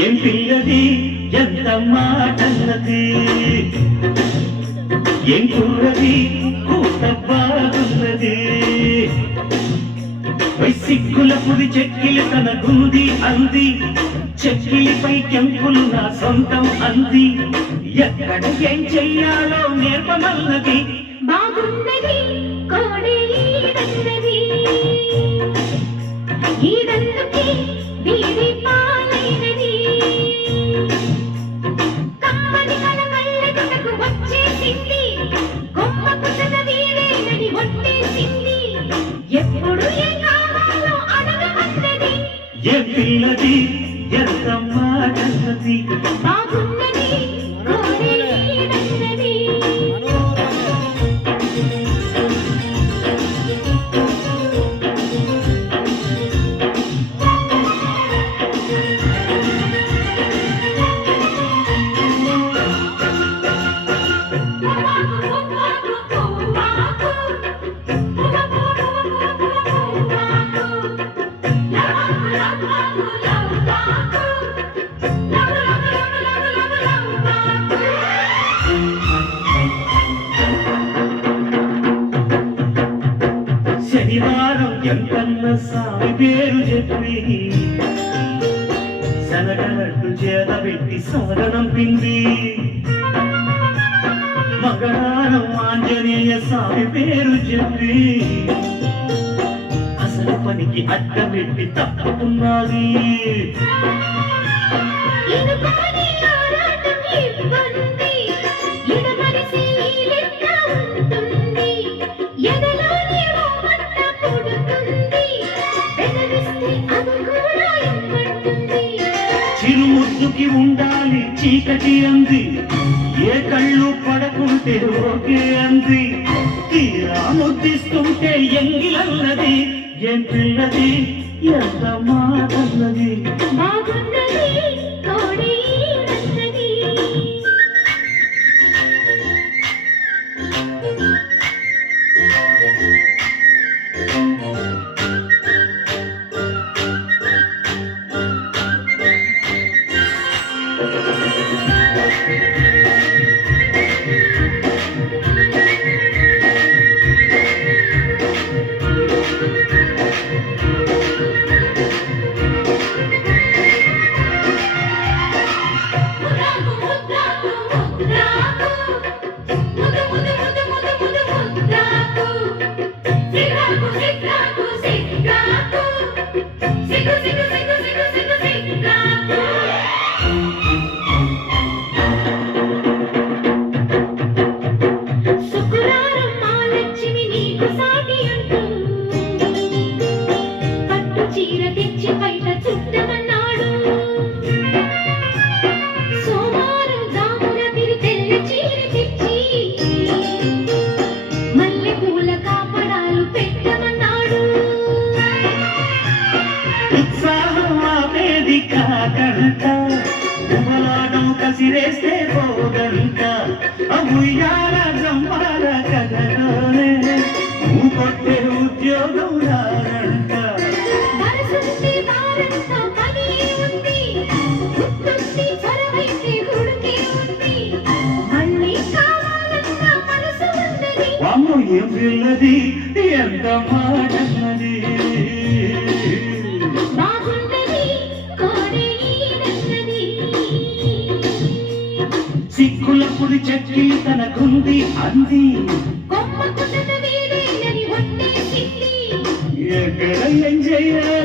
ఏం పిల్లది ఎంత మాటన్నది, ఏం కుర్రది కూత బాగున్నది, సిగ్గుల పుది చెక్కిలి తన గుంది అంది, చెక్కిలిపై కెంపులు నా సొంతం అంది, ఎక్కడ ఏం చెయ్యాలో నేర్పమన్నది. బాగున్నది కోడే ఈడన్నది, ఈడన్నకి వీడి పాలైనది, కమ్మని కల కళ్ళకు వచ్చేసింది, కొమ్మకు చద వీడేనని ఒట్టేసింది, ఎప్పుడు ఏం కావాలో అడగమన్నది. ఏ పిల్లది ఎంత మాటన్నది, బాగున్నది కోడే ఈడన్నది. శనివారం ఎంతన్న సామి పేరు చెప్పి శనగలట్టు చేత పెట్టి సాగనంపింది, మగవారం ఆంజనేయ స్వామి పేరు చెప్పి అసలు పనికి అడ్డపెట్టి తప్పుకున్నది. చిరుముద్దుకి ఉండాలి చీకటి అంది, ఏ కళ్ళు పడకుంటే ఓకే అంది, తీరా ముద్దిస్తుంటే ఎంగిలన్నది. ఏం పిల్లది ఎంత మాటన్నది, బాగున్నది కోడి ఈడన్నది. కసిరేస్తే పోగంట అమ్ముయాల జంపాల కథలోనే కొట్టే ఉద్యోగం రారంట. అమ్ము ఏం పిల్లది ఎంత మాటన్నది, సిక్కుల పుడి చెక్కిలి తనకుంది అంది, ఎక్కడ ఏం చెయ్యాలి